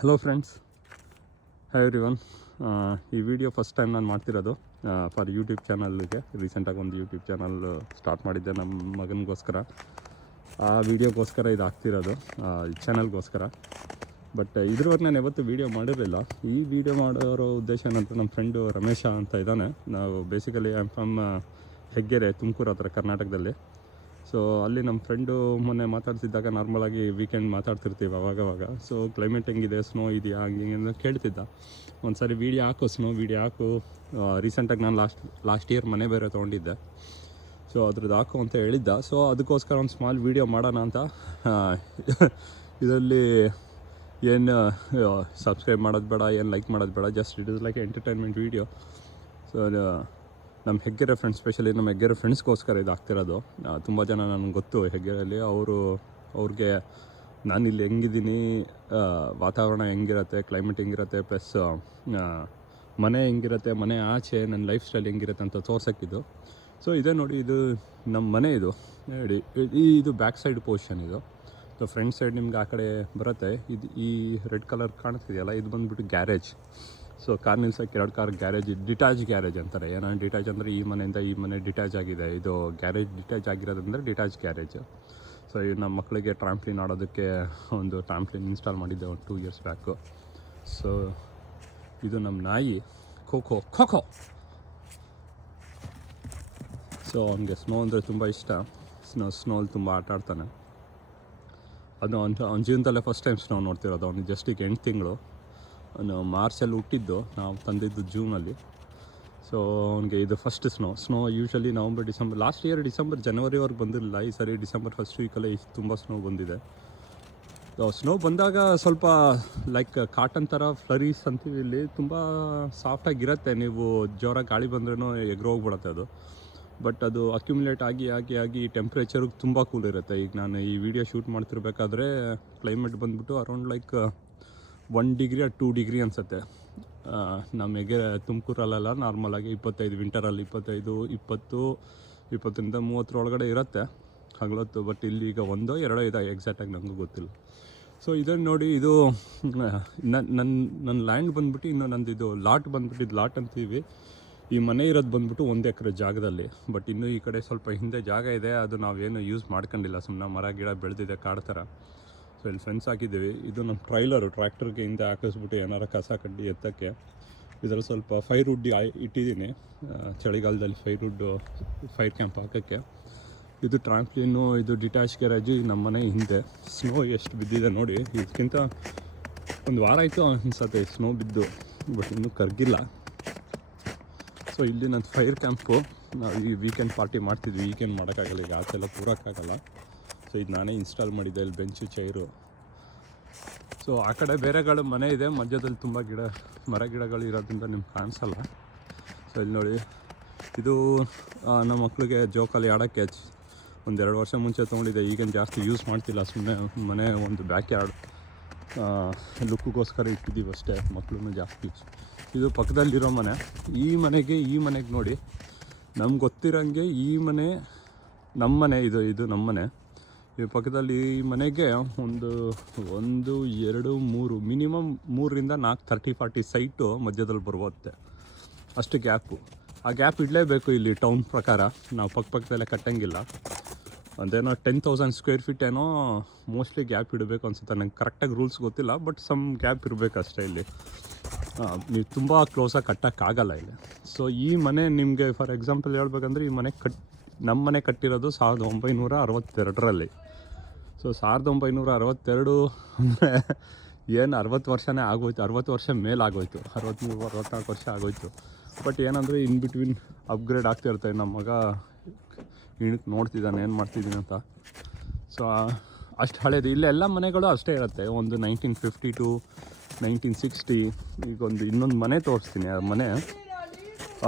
Hello friends, hi everyone. ಈ video first time ನಾನು ಮಾಡ್ತಿರೋದು ಫಾರ್ ಯೂಟ್ಯೂಬ್ ಚಾನಲ್ಗೆ. ರೀಸೆಂಟಾಗಿ ಒಂದು ಯೂಟ್ಯೂಬ್ ಚಾನಲ್ ಸ್ಟಾರ್ಟ್ ಮಾಡಿದ್ದೆ ನಮ್ಮ ಮಗನಿಗೋಸ್ಕರ. ಆ ವಿಡಿಯೋಗೋಸ್ಕರ ಇದು ಆಗ್ತಿರೋದು, ಚಾನಲ್ಗೋಸ್ಕರ. ಬಟ್ ಇದ್ರವರೆಗೆ ನಾನು ಯಾವತ್ತೂ ವೀಡಿಯೋ ಮಾಡಿರಲಿಲ್ಲ. ಈ ವಿಡಿಯೋ ಮಾಡೋರೋ ಉದ್ದೇಶ ಏನಂತ, ನಮ್ಮ ಫ್ರೆಂಡು ರಮೇಶ ಅಂತ ಇದ್ದಾನೆ. ನಾವು basically I am from Heggere, Tumakuru ಹತ್ರ, ಕರ್ನಾಟಕದಲ್ಲಿ. ಸೊ ಅಲ್ಲಿ ನಮ್ಮ ಫ್ರೆಂಡು ಮೊನ್ನೆ ಮಾತಾಡ್ತಿದ್ದಾಗ ನಾರ್ಮಲಾಗಿ ವೀಕೆಂಡ್ ಮಾತಾಡ್ತಿರ್ತೀವಿ ಅವಾಗವಾಗ. ಸೊ ಕ್ಲೈಮೇಟ್ ಹೆಂಗಿದೆ, ಸ್ನೋ ಇದೆಯಾ, ಹಂಗೆ ಹಿಂಗೆ ಕೇಳ್ತಿದ್ದ. ಒಂದು ಸಾರಿ ವೀಡಿಯೋ ಹಾಕು, ಸ್ನೋ ವೀಡಿಯೋ ಹಾಕು. ರೀಸೆಂಟಾಗಿ ನಾನು ಲಾಸ್ಟ್ ಇಯರ್ ಮನೆ ಬೇರೆ ತೊಗೊಂಡಿದ್ದೆ. ಸೊ ಅದ್ರದ್ದು ಹಾಕು ಅಂತ ಹೇಳಿದ್ದ. ಸೊ ಅದಕ್ಕೋಸ್ಕರ ಒಂದು ಸ್ಮಾಲ್ ವೀಡಿಯೋ ಮಾಡೋಣ ಅಂತ. ಇದರಲ್ಲಿ ಏನು ಸಬ್ಸ್ಕ್ರೈಬ್ ಮಾಡೋದು ಬೇಡ, ಏನು ಲೈಕ್ ಮಾಡೋದು ಬೇಡ, just it is like entertainment video. So ನಮ್ಮ ಹೆಗ್ಗೆರೆ ಫ್ರೆಂಡ್ಸ್, ಸ್ಪೆಷಲಿ ನಮ್ಮ ಹೆಗ್ಗೆರೆ ಫ್ರೆಂಡ್ಸ್ಗೋಸ್ಕರ ಇದು ಆಗ್ತಿರೋದು. ತುಂಬ ಜನ ನನಗೆ ಗೊತ್ತು ಹೆಗ್ಗೆರೆಯಲ್ಲಿ. ಅವ್ರಿಗೆ ನಾನು ಇಲ್ಲಿ ಹೆಂಗಿದ್ದೀನಿ, ವಾತಾವರಣ ಹೆಂಗಿರುತ್ತೆ, ಕ್ಲೈಮೇಟ್ ಹೆಂಗಿರುತ್ತೆ, ಪ್ಲಸ್ ಮನೆ ಹೆಂಗಿರುತ್ತೆ, ಮನೆ ಆಚೆ ನನ್ನ ಲೈಫ್ ಸ್ಟೈಲ್ ಹೆಂಗಿರುತ್ತೆ ಅಂತ ತೋರ್ಸೋಕ್ಕಿದ್ದು. ಸೊ ಇದೇ ನೋಡಿ, ಇದು ನಮ್ಮ ಮನೆ. ಇದು ನೋಡಿ, ಇದು ಬ್ಯಾಕ್ ಸೈಡ್ ಪೊಸಿಷನ್. ಇದು ಸೊ ಫ್ರಂಟ್ ಸೈಡ್ ನಿಮ್ಗೆ ಆ ಕಡೆ ಬರುತ್ತೆ. ಇದು ಈ ರೆಡ್ ಕಲರ್ ಕಾಣಿಸ್ತಿದೆಯಲ್ಲ, ಇದು ಬಂದುಬಿಟ್ಟು ಗ್ಯಾರೇಜ್. ಸೊ ಕಾರ್ ನಿಲ್ಸೋಕ್ಕೆ 2 ಕಾರ್ ಗ್ಯಾರೇಜ್, ಡಿಟ್ಯಾಚ್ ಗ್ಯಾರೇಜ್ ಅಂತಾರೆ. ಏನೋ ಡಿಟ್ಯಾಚ್ ಅಂದರೆ ಈ ಮನೆಯಿಂದ ಈ ಮನೆ ಡಿಟ್ಯಾಚ್ ಆಗಿದೆ. ಇದು ಗ್ಯಾರೇಜ್ ಡಿಟ್ಯಾಚ್ ಆಗಿರೋದ್ರಿಂದ ಡಿಟ್ಯಾಚ್ ಗ್ಯಾರೇಜ್. ಸೊ ಇದು ನಮ್ಮ ಮಕ್ಕಳಿಗೆ ಟ್ರಾಂಪ್ಲಿನ್ ಆಡೋದಕ್ಕೆ ಒಂದು ಟ್ರಾಂಪ್ಲಿನ್ ಇನ್ಸ್ಟಾಲ್ ಮಾಡಿದ್ದೆ ಒಂದು 2 years ಬ್ಯಾಕು. ಸೊ ಇದು ನಮ್ಮ ನಾಯಿ ಖೋಖೋ. ಸೊ ಅವನಿಗೆ ಸ್ನೋ ಅಂದರೆ ತುಂಬ ಇಷ್ಟ. ಸ್ನೋಲ್ಲಿ ತುಂಬ ಆಟ ಆಡ್ತಾನೆ. ಅದು ಅವ್ನ ಜೀವನದಲ್ಲೇ ಫಸ್ಟ್ ಟೈಮ್ ಸ್ನೋ ನೋಡ್ತಿರೋದು. ಅವ್ನಿಗೆ ಜಸ್ಟ್ ಈಗ 8 ತಿಂಗಳು. ಅವನು ಮಾರ್ಚಲ್ಲಿ ಹುಟ್ಟಿದ್ದು, ನಾವು ತಂದಿದ್ದು ಜೂನಲ್ಲಿ. ಸೊ ಅವನಿಗೆ ಇದು first snow usually November, December, last year December, ಜನವರಿವರೆಗೆ ಬಂದಿರಲಿಲ್ಲ. ಈ ಸರಿ ಡಿಸೆಂಬರ್ ಫಸ್ಟ್ ವೀಕಲ್ಲೇ ತುಂಬ ಸ್ನೋ ಬಂದಿದೆ. ಸ್ನೋ ಬಂದಾಗ ಸ್ವಲ್ಪ ಲೈಕ್ ಕಾಟನ್ ಥರ ಫ್ಲರೀಸ್ ಅಂತೀವಿ ಇಲ್ಲಿ, ತುಂಬ ಸಾಫ್ಟಾಗಿರುತ್ತೆ. ನೀವು ಜೋರಾಗಿ ಗಾಳಿ ಬಂದ್ರೂ ಎಗ್ರೋಗ್ಬಿಡುತ್ತೆ ಅದು. ಬಟ್ ಅದು ಅಕ್ಯುಮುಲೇಟ್ ಆಗಿ ಟೆಂಪ್ರೇಚರ್ಗೆ ತುಂಬ ಕೂಲ್ ಇರುತ್ತೆ. ಈಗ ನಾನು ಈ ವಿಡಿಯೋ ಶೂಟ್ ಮಾಡ್ತಿರ್ಬೇಕಾದ್ರೆ ಕ್ಲೈಮೇಟ್ ಬಂದುಬಿಟ್ಟು around like 1 degree or 2 degree ಅನಿಸುತ್ತೆ. ನಮಗೆ ತುಮಕೂರಲ್ಲೆಲ್ಲ ನಾರ್ಮಲಾಗಿ 25, ವಿಂಟರಲ್ಲಿ 25, 20ರಿಂದ 30 ಒಳಗಡೆ ಇರುತ್ತೆ ಹಗಲೊತ್ತು. ಬಟ್ ಇಲ್ಲಿ ಈಗ 1 2 ಇದೆ, ಎಕ್ಸಾಕ್ಟಾಗಿ ನನಗೂ ಗೊತ್ತಿಲ್ಲ. ಸೊ ಇದನ್ನು ನೋಡಿ, ಇದು ನನ್ನ ಲ್ಯಾಂಡ್ ಬಂದುಬಿಟ್ಟು, ಇನ್ನು ನಂದು ಇದು ಲಾಟ್ ಬಂದುಬಿಟ್ಟು, ಇದು ಲಾಟ್ ಅಂತೀವಿ. ಈ ಮನೆ ಇರೋದು ಬಂದುಬಿಟ್ಟು 1 ಎಕರೆ ಜಾಗದಲ್ಲಿ. ಬಟ್ ಇನ್ನೂ ಈ ಕಡೆ ಸ್ವಲ್ಪ ಹಿಂದೆ ಜಾಗ ಇದೆ, ಅದು ನಾವೇನು ಯೂಸ್ ಮಾಡ್ಕೊಂಡಿಲ್ಲ. ಸುಮ್ಮನೆ ಮರ ಗಿಡ ಬೆಳೆದಿದೆ ಕಾಡು ಥರ. ಸೊ ಇಲ್ಲಿ ಫೆನ್ಸ್ ಹಾಕಿದ್ದೀವಿ. ಇದು ನಮ್ಮ ಟ್ರ್ಯಾಕ್ಟರ್ಗೆ ಹಿಂದೆ ಹಾಕಿಸ್ಬಿಟ್ಟು ಏನಾರ ಕಸ ಕಡ್ಡಿ ಎತ್ತಕ್ಕೆ. ಇದರಲ್ಲಿ ಸ್ವಲ್ಪ ಫೈರ್ ವುಡ್ ಇಟ್ಟಿದ್ದೀನಿ, ಚಳಿಗಾಲದಲ್ಲಿ ಫೈರ್ ಕ್ಯಾಂಪ್ ಹಾಕೋಕ್ಕೆ. ಇದು ಟ್ರಾಂಪ್ಲಿನ್ನು, ಇದು ಡಿಟ್ಯಾಚ್ ಗ್ಯಾರೇಜು. ನಮ್ಮ ಮನೆ ಹಿಂದೆ ಸ್ನೋ ಎಷ್ಟು ಬಿದ್ದಿದೆ ನೋಡಿ. ಇದಕ್ಕಿಂತ 1 ವಾರ ಆಯಿತು ಅನ್ಸುತ್ತೆ ಸ್ನೋ ಬಿದ್ದು, ಬಟ್ ಇನ್ನೂ ಕರಗಿಲ್ಲ. ಸೊ ಇಲ್ಲಿ ನನ್ನ ಫೈರ್ ಕ್ಯಾಂಪು. ನಾವು ಈ ವೀಕೆಂಡ್ ಪಾರ್ಟಿ ಮಾಡ್ತಿದ್ವಿ. ವೀಕೆಂಡ್ ಮಾಡೋಕ್ಕಾಗಲ್ಲ, ಈಗ ಆಚೆಲ್ಲ ಕೂರೋಕ್ಕಾಗಲ್ಲ. ಸೊ ಇದು ನಾನೇ ಇನ್ಸ್ಟಾಲ್ ಮಾಡಿದ್ದೆ, ಇಲ್ಲಿ ಬೆಂಚು, ಚೈರು. ಸೊ ಆ ಕಡೆ ಬೇರೆಗಳು ಮನೆ ಇದೆ, ಮಧ್ಯದಲ್ಲಿ ತುಂಬ ಮರ ಗಿಡಗಳು ಇರೋದ್ರಿಂದ ನಿಮ್ಗೆ ಕಾಣಿಸಲ್ಲ. ಸೊ ಇಲ್ಲಿ ನೋಡಿ, ಇದು ನಮ್ಮ ಮಕ್ಕಳಿಗೆ ಜೋಕಾಲಿ ಆಡೋಕ್ಕೆ 1-2 ವರ್ಷ ಮುಂಚೆ ತೊಗೊಂಡಿದ್ದೆ. ಈಗೇನು ಜಾಸ್ತಿ ಯೂಸ್ ಮಾಡ್ತಿಲ್ಲ, ಸುಮ್ಮನೆ ಮನೆ ಒಂದು ಬ್ಯಾಕ್ ಯಾರ್ಡ್ ಲುಕ್ಗೋಸ್ಕರ ಇಟ್ಟಿದ್ದೀವಿ ಅಷ್ಟೇ. ಮಕ್ಕಳನ್ನು ಜಾಸ್ತಿ ಇದು ಪಕ್ಕದಲ್ಲಿರೋ ಮನೆ. ಈ ಮನೆಗೆ ನೋಡಿ, ನಮ್ಗೆ ಗೊತ್ತಿರೋಂಗೆ ಈ ಮನೆ ನಮ್ಮ ಮನೆ. ಇದು ನಮ್ಮ ಮನೆ. ಈ ಪಕ್ಕದಲ್ಲಿ ಈ ಮನೆಗೆ ಒಂದು 1 2 3 ಮಿನಿಮಮ್ 3ರಿಂದ 4 30-40 ಸೈಟು ಮಧ್ಯದಲ್ಲಿ ಬರುತ್ತೆ. ಅಷ್ಟು ಗ್ಯಾಪು. ಆ ಗ್ಯಾಪ್ ಇಡಲೇಬೇಕು ಇಲ್ಲಿ ಟೌನ್ ಪ್ರಕಾರ. ನಾವು ಪಕ್ಕದಲ್ಲೇ ಕಟ್ಟಂಗಿಲ್ಲ. ಅದೇನೋ 10,000 ಸ್ಕ್ವೇರ್ ಫೀಟ್ ಏನೋ ಮೋಸ್ಟ್ಲಿ ಗ್ಯಾಪ್ ಇಡಬೇಕು ಅನ್ಸುತ್ತೆ. ನಂಗೆ ಕರೆಕ್ಟಾಗಿ ರೂಲ್ಸ್ ಗೊತ್ತಿಲ್ಲ, ಬಟ್ ಸಮ್ ಗ್ಯಾಪ್ ಇರಬೇಕು ಅಷ್ಟೇ ಇಲ್ಲಿ. ನೀವು ತುಂಬ ಕ್ಲೋಸಾಗಿ ಕಟ್ಟೋಕ್ಕಾಗಲ್ಲ ಇಲ್ಲಿ. ಸೊ ಈ ಮನೆ ನಿಮಗೆ ಫಾರ್ ಎಕ್ಸಾಂಪಲ್ ಹೇಳ್ಬೇಕಂದ್ರೆ, ಈ ಮನೆ ನಮ್ಮ ಮನೆ ಕಟ್ಟಿರೋದು 1962ರಲ್ಲಿ. ಸೊ 1962 ಅಂದರೆ ಏನು 60 ವರ್ಷನೇ ಆಗೋಯ್ತು. 60 ವರ್ಷ ಮೇಲಾಗೋಯ್ತು, 63-64 ವರ್ಷ ಆಗೋಯ್ತು. ಬಟ್ ಏನಂದರೆ ಇನ್ ಬಿಟ್ವೀನ್ ಅಪ್ಗ್ರೇಡ್ ಆಗ್ತಿರುತ್ತೆ. ನಮ್ಮ ಮಗ ಇಣಕ್ಕೆ ನೋಡ್ತಿದ್ದಾನೆ ಏನು ಮಾಡ್ತಿದ್ದೀನಿ ಅಂತ. ಸೊ ಅಷ್ಟು ಹಳೇದು. ಇಲ್ಲೆಲ್ಲ ಮನೆಗಳು ಅಷ್ಟೇ ಇರುತ್ತೆ. ಒಂದು 1950 to 1960. ಈಗ ಇನ್ನೊಂದು ಮನೆ ತೋರಿಸ್ತೀನಿ.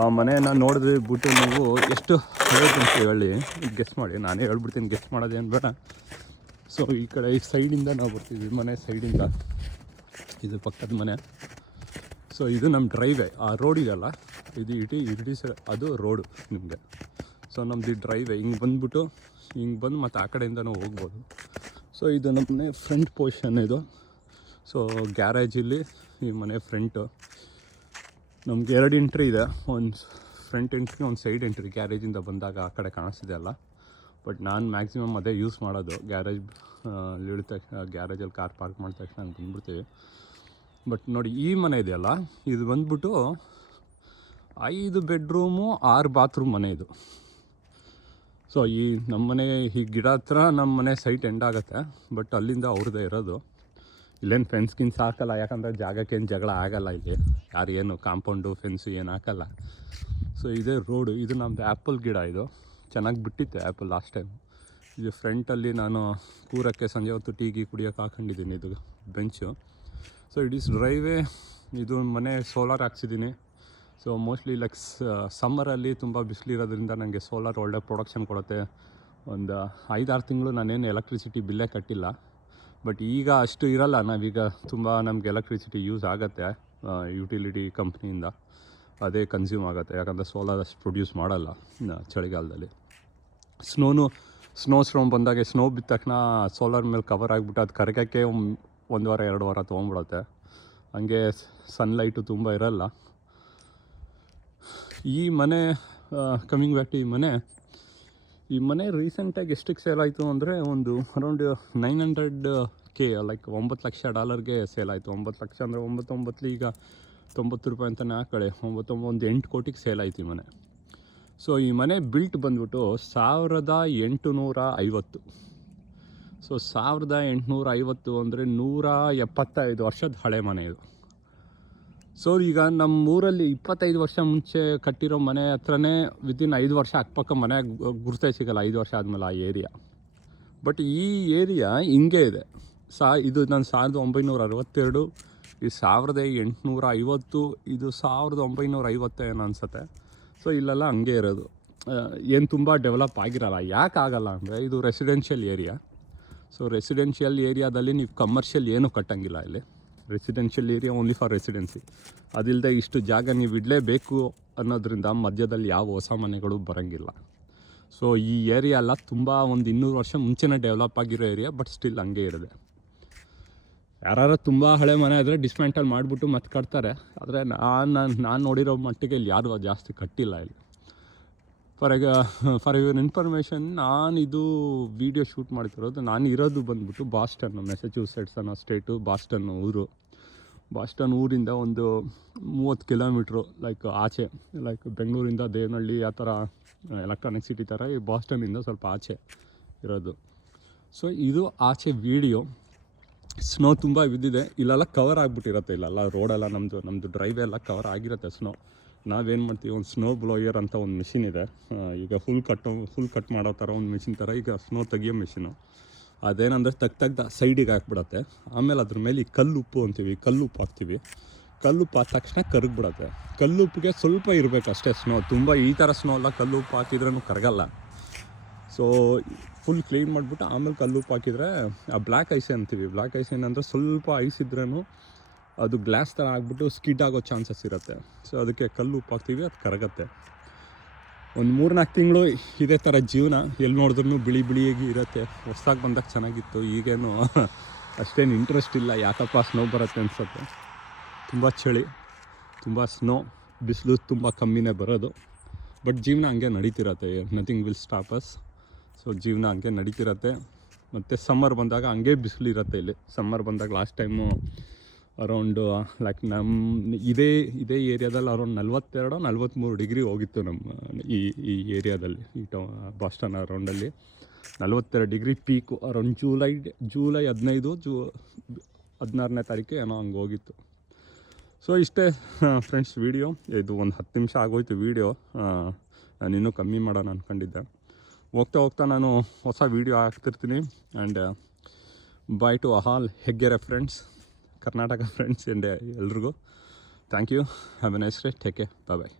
ಆ ಮನೆಯನ್ನು ನೋಡಿದ್ರೆ ಬಿಟ್ಟು ನೀವು ಎಷ್ಟು ಹಳೇದು ಅಂತ ಹೇಳಿ ಗೆಸ್ಟ್ ಮಾಡಿ. ನಾನೇ ಹೇಳ್ಬಿಡ್ತೀನಿ, ಗೆಸ್ಟ್ ಮಾಡೋದೇನು ಬೇಡ. ಸೊ ಈ ಕಡೆ ಈ ಸೈಡಿಂದ ನಾವು ಬರ್ತೀವಿ, ಮನೆ ಸೈಡಿಂದ. ಇದು ಪಕ್ಕದ ಮನೆ. ಸೊ ಇದು ನಮ್ಮ ಡ್ರೈವೇ. ಆ ರೋಡ್ ಇದೆಯಲ್ಲ, ಇದು ಅದು ರೋಡು ನಿಮಗೆ. ಸೊ ನಮ್ಮದು ಡ್ರೈವೇ ಹಿಂಗೆ ಬಂದು ಮತ್ತು ಆ ಕಡೆಯಿಂದನೂ ಹೋಗ್ಬೋದು. ಸೊ ಇದು ನಮ್ಮನೆ ಫ್ರಂಟ್ ಪೊಸಿಷನ್. ಇದು ಸೊ ಗ್ಯಾರೇಜಲ್ಲಿ ಈ ಮನೆ ಫ್ರಂಟು ನಮ್ಗೆ 2 ಎಂಟ್ರಿ ಇದೆ, ಒಂದು ಫ್ರಂಟ್ ಎಂಟ್ರಿ, ಒಂದು ಸೈಡ್ ಎಂಟ್ರಿ. ಗ್ಯಾರೇಜಿಂದ ಬಂದಾಗ ಆ ಕಡೆ ಕಾಣಿಸ್ತಿದೆ ಅಲ್ಲ, ಬಟ್ ನಾನು ಮ್ಯಾಕ್ಸಿಮಮ್ ಅದೇ ಯೂಸ್ ಮಾಡೋದು. ಇಳಿದ ತಕ್ಷಣ ಗ್ಯಾರೇಜಲ್ಲಿ ಕಾರ್ ಪಾರ್ಕ್ ಮಾಡಿದ ತಕ್ಷಣ ನಾನು ಬಂದ್ಬಿಡ್ತೀವಿ. ಬಟ್ ನೋಡಿ ಈ ಮನೆ ಇದೆಯಲ್ಲ, ಇದು ಬಂದ್ಬಿಟ್ಟು 5 ಬೆಡ್ರೂಮು 6 ಬಾತ್ರೂಮ್ ಮನೆ ಇದು. ಸೊ ಈ ನಮ್ಮ ಮನೆ ಈ ಗಿಡ ಹತ್ರ ನಮ್ಮ ಮನೆ ಸೈಟ್ ಎಂಡ್ ಆಗುತ್ತೆ, ಬಟ್ ಅಲ್ಲಿಂದ ಅವ್ರದ್ದೇ ಇರೋದು. ಇಲ್ಲೇನು ಫೆನ್ಸ್ ಗಿನ್ಸ್ ಹಾಕಲ್ಲ, ಯಾಕಂದರೆ ಜಾಗಕ್ಕೇನು ಜಗಳ ಆಗಲ್ಲ ಇಲ್ಲಿ, ಯಾರಿಗೇನು ಕಾಂಪೌಂಡು ಫೆನ್ಸು ಏನು ಹಾಕಲ್ಲ. ಸೊ ಇದೇ ರೋಡು. ಇದು ನಮ್ಮದು ಆ್ಯಪಲ್ ಗಿಡ, ಇದು ಚೆನ್ನಾಗಿ ಬಿಟ್ಟಿತ್ತು ಆ್ಯಪಲ್ ಲಾಸ್ಟ್ ಟೈಮ್. ಇದು ಫ್ರಂಟಲ್ಲಿ ನಾನು ಕೂರಕ್ಕೆ ಸಂಜೆ ಹೊತ್ತು ಟೀಗಿ ಕುಡಿಯೋಕೆ ಹಾಕೊಂಡಿದ್ದೀನಿ, ಇದು bench. So it is driveway. ಇದು ಮನೆ ಸೋಲಾರ್ ಹಾಕ್ಸಿದ್ದೀನಿ. ಸೊ ಮೋಸ್ಟ್ಲಿ ಲೈಕ್ ಸಮ್ಮರಲ್ಲಿ ತುಂಬ ಬಿಸಿಲಿರೋದ್ರಿಂದ ನನಗೆ ಸೋಲಾರ್ ಒಳ್ಳೆ ಪ್ರೊಡಕ್ಷನ್ ಕೊಡುತ್ತೆ. ಒಂದು 5-6 ತಿಂಗಳು ನಾನೇನು ಎಲೆಕ್ಟ್ರಿಸಿಟಿ ಬಿಲ್ಲೇ ಕಟ್ಟಿಲ್ಲ. ಬಟ್ ಈಗ ಅಷ್ಟು ಇರಲ್ಲ, ನಾವೀಗ ತುಂಬ ನಮಗೆ ಎಲೆಕ್ಟ್ರಿಸಿಟಿ ಯೂಸ್ ಆಗುತ್ತೆ ಯುಟಿಲಿಟಿ ಕಂಪ್ನಿಯಿಂದ, ಅದೇ ಕನ್ಸ್ಯೂಮ್ ಆಗುತ್ತೆ. ಯಾಕಂದರೆ ಸೋಲಾರ್ ಅಷ್ಟು ಪ್ರೊಡ್ಯೂಸ್ ಮಾಡಲ್ಲ ಚಳಿಗಾಲದಲ್ಲಿ. ಸ್ನೋ ಬಂದಾಗೆ ಸ್ನೋ ಬಿದ್ದ ತಕ್ಷಣ ಸೋಲಾರ್ ಮೇಲೆ ಕವರ್ ಆಗಿಬಿಟ್ಟು ಅದು ಕರಗಕ್ಕೆ 1 ವಾರ 2 ವಾರ ತೊಗೊಂಬಿಡುತ್ತೆ. ಹಂಗೆ ಸನ್ಲೈಟು ತುಂಬ ಇರಲ್ಲ. ಈ ಮನೆ ಕಮಿಂಗ್ ಬ್ಯಾಕ್ ಟು ಈ ಮನೆ ರೀಸೆಂಟಾಗಿ ಎಷ್ಟಕ್ಕೆ ಸೇಲ್ ಆಯಿತು ಅಂದರೆ ಒಂದು around 900K, like $9 lakh sale ಆಯಿತು. 9 ಲಕ್ಷ ಅಂದರೆ 9 ಈಗ 90 ರೂಪಾಯಿ ಅಂತಲೇ ಹಾಕಳೆ, 9 8 ಕೋಟಿಗೆ ಸೇಲ್ ಆಯಿತು ಈ ಮನೆ. ಸೊ ಈ ಮನೆ ಬಿಲ್ಟ್ ಬಂದ್ಬಿಟ್ಟು 1850. ಸೊ 1850 ಅಂದರೆ 175 ವರ್ಷದ ಹಳೆ ಮನೆ ಇದು. ಸೊ ಈಗ ನಮ್ಮೂರಲ್ಲಿ 25 ವರ್ಷ ಮುಂಚೆ ಕಟ್ಟಿರೋ ಮನೆ ಹತ್ರನೇ ವಿತಿನ್ 5 ವರ್ಷ ಅಕ್ಕಪಕ್ಕ ಮನೆ ಗುರ್ತೇ ಸಿಗಲ್ಲ 5 ವರ್ಷ ಆದಮೇಲೆ ಆ ಏರಿಯಾ. ಬಟ್ ಈ ಏರಿಯಾ ಹಿಂಗೆ ಇದೆ. ಇದು ನಾನು 1962, ಇದು 1850, ಇದು 1950 ಏನೋ ಅನಿಸುತ್ತೆ. ಸೊ ಇಲ್ಲೆಲ್ಲ ಹಂಗೆ ಇರೋದು, ಏನು ತುಂಬ ಡೆವಲಪ್ ಆಗಿರಲ್ಲ. ಯಾಕೆ ಆಗಲ್ಲ ಅಂದರೆ ಇದು ರೆಸಿಡೆನ್ಷಿಯಲ್ ಏರಿಯಾ. ಸೊ ರೆಸಿಡೆನ್ಷಿಯಲ್ ಏರಿಯಾದಲ್ಲಿ ನೀವು ಕಮರ್ಷಿಯಲ್ ಏನೂ ಕಟ್ಟಂಗಿಲ್ಲ. ಇಲ್ಲಿ residential area only for residency. ಅದಿಲ್ಲದೆ ಇಷ್ಟು ಜಾಗ ನೀವು ಇಡಲೇಬೇಕು ಅನ್ನೋದ್ರಿಂದ ಮಧ್ಯದಲ್ಲಿ ಯಾವ ಹೊಸ ಮನೆಗಳು ಬರೋಂಗಿಲ್ಲ. ಸೊ ಈ ಏರಿಯಾ ಎಲ್ಲ ತುಂಬ ಒಂದು 200 ವರ್ಷ ಮುಂಚೆನೇ ಡೆವಲಪ್ ಆಗಿರೋ ಏರಿಯಾ, ಬಟ್ ಸ್ಟಿಲ್ ಹಂಗೆ ಇರೋದೆ. ಯಾರು ತುಂಬ ಹಳೆ ಮನೆ ಆದರೆ ಡಿಸ್ಮ್ಯಾಂಟಲ್ ಮಾಡಿಬಿಟ್ಟು ಮತ್ತೆ ಕಟ್ತಾರೆ. ಆದರೆ ನಾನು ನೋಡಿರೋ ಮಟ್ಟಿಗೆ ಇಲ್ಲಿ ಯಾರು ಜಾಸ್ತಿ ಕಟ್ಟಿಲ್ಲ ಇಲ್ಲಿ. ಫಾರ್ ಯುವರ್ ಇನ್ಫಾರ್ಮೇಷನ್, ನಾನಿದು ವೀಡಿಯೋ ಶೂಟ್ ಮಾಡ್ತಿರೋದು, ನಾನು ಇರೋದು ಬಂದುಬಿಟ್ಟು ಬಾಸ್ಟನ್, ಮೆಸಚೂಸೆಟ್ಸ್ ಅನ್ನೋ ಸ್ಟೇಟು. ಬಾಸ್ಟನ್ ಊರಿಂದ ಒಂದು 30 ಕಿಲೋಮೀಟ್ರು ಲೈಕ್ ಆಚೆ, ಲೈಕ್ ಬೆಂಗಳೂರಿಂದ ದೇವನಹಳ್ಳಿ ಆ ಥರ ಎಲೆಕ್ಟ್ರಾನಿಕ್ ಸಿಟಿ ಥರ ಈ ಬಾಸ್ಟನ್ನಿಂದ ಸ್ವಲ್ಪ ಆಚೆ ಇರೋದು. ಸೊ ಇದು ಆಚೆ ವೀಡಿಯೋ. ಸ್ನೋ ತುಂಬ ಬಿದ್ದಿದೆ, ಇಲ್ಲೆಲ್ಲ ಕವರ್ ಆಗಿಬಿಟ್ಟಿರುತ್ತೆ. ಇಲ್ಲೆಲ್ಲ ರೋಡೆಲ್ಲ ನಮ್ಮದು ಡ್ರೈವ್ ಎಲ್ಲ ಕವರ್ ಆಗಿರುತ್ತೆ ಸ್ನೋ. ನಾವೇನು ಮಾಡ್ತೀವಿ, ಒಂದು ಸ್ನೋ ಬ್ಲೋಯರ್ ಅಂತ ಒಂದು ಮಿಷಿನ್ ಇದೆ. ಈಗ ಫುಲ್ ಕಟ್ ಮಾಡೋ ಥರ ಒಂದು ಮಿಷಿನ್ ಥರ ಈಗ ಸ್ನೋ ತೆಗಿಯೋ ಮಿಷಿನು. ಅದೇನಂದರೆ ತೆಗ್ದ ಸೈಡಿಗೆ ಹಾಕ್ಬಿಡತ್ತೆ. ಆಮೇಲೆ ಅದ್ರ ಮೇಲೆ ಈ ಕಲ್ಲುಪ್ಪು ಅಂತೀವಿ, ಕಲ್ಲುಪ್ಪು ಹಾಕ್ತೀವಿ. ಕಲ್ಲುಪ್ಪು ಆದ ತಕ್ಷಣ ಕರಗಿಬಿಡತ್ತೆ. ಕಲ್ಲುಪ್ಪಿಗೆ ಸ್ವಲ್ಪ ಇರಬೇಕು ಅಷ್ಟೇ ಸ್ನೋ. ತುಂಬ ಈ ಥರ ಸ್ನೋ ಎಲ್ಲ ಕಲ್ಲುಪ್ಪು ಹಾಕಿದ್ರೂ ಕರಗಲ್ಲ. ಸೊ ಫುಲ್ ಕ್ಲೀನ್ ಮಾಡಿಬಿಟ್ಟು ಆಮೇಲೆ ಕಲ್ಲುಪ್ಪು ಹಾಕಿದರೆ ಆ ಬ್ಲ್ಯಾಕ್ ಐಸ್ ಅಂತೀವಿ. ಬ್ಲ್ಯಾಕ್ ಐಸ್ ಏನಂದರೆ ಸ್ವಲ್ಪ ಐಸ್ ಇದ್ರೂ ಅದು ಗ್ಲಾಸ್ ಥರ ಆಗಿಬಿಟ್ಟು ಸ್ಕಿಡ್ ಆಗೋ ಚಾನ್ಸಸ್ ಇರುತ್ತೆ. ಸೊ ಅದಕ್ಕೆ ಕಲ್ಲುಪ್ಪು ಹಾಕ್ತೀವಿ, ಅದು ಕರಗತ್ತೆ. ಒಂದು 3-4 ತಿಂಗಳು ಇದೇ ಥರ ಜೀವನ. ಎಲ್ಲಿ ನೋಡಿದ್ರೂ ಬಿಳಿಯಾಗಿ ಇರುತ್ತೆ. ಹೊಸ್ದಾಗಿ ಬಂದಾಗ ಚೆನ್ನಾಗಿತ್ತು, ಈಗೇನು ಅಷ್ಟೇನು ಇಂಟ್ರೆಸ್ಟ್ ಇಲ್ಲ. ಯಾಕಪ್ಪ ಸ್ನೋ ಬರುತ್ತೆ ಅನಿಸುತ್ತೆ. ತುಂಬ ಚಳಿ, ತುಂಬ ಸ್ನೋ, ಬಿಸಿಲು ತುಂಬ ಕಮ್ಮಿನೇ ಬರೋದು. ಬಟ್ ಜೀವನ ಹಂಗೆ ನಡೀತಿರತ್ತೆ. Nothing will stop us. So ಜೀವನ ಹಂಗೆ ನಡೀತಿರತ್ತೆ. ಮತ್ತು ಸಮ್ಮರ್ ಬಂದಾಗ ಹಂಗೆ ಬಿಸಿಲು ಇರುತ್ತೆ ಇಲ್ಲಿ. ಸಮ್ಮರ್ ಬಂದಾಗ ಲಾಸ್ಟ್ ಟೈಮು ಅರೌಂಡು ಲೈಕ್ ನಮ್ಮ ಇದೇ ಏರಿಯಾದಲ್ಲಿ ಅರೌಂಡ್ 42-43 ಡಿಗ್ರಿ ಹೋಗಿತ್ತು ನಮ್ಮ ಈ ಏರಿಯಾದಲ್ಲಿ. ಬಾಸ್ಟನ್ ಅರೌಂಡಲ್ಲಿ 42 ಡಿಗ್ರಿ ಪೀಕು. ಅರೌಂಡ್ ಜೂಲೈ 16ನೇ ತಾರೀಕು ಏನೋ ಹಂಗೆ ಹೋಗಿತ್ತು. ಸೊ ಇಷ್ಟೇ ಫ್ರೆಂಡ್ಸ್ ವೀಡಿಯೋ. ಇದು ಒಂದು 10 ನಿಮಿಷ ಆಗೋಯ್ತು ವೀಡಿಯೋ. ನಾನು ಇನ್ನೂ ಕಮ್ಮಿ ಮಾಡೋಣ ಅಂದ್ಕೊಂಡಿದ್ದೆ. ಹೋಗ್ತಾ ನಾನು ಹೊಸ ವೀಡಿಯೋ ಹಾಕ್ತಿರ್ತೀನಿ. And bye to all Heggere friends, Karnataka friends, and ಎಲ್ರಿಗೂ thank you. Have a nice day. Take care. Bye.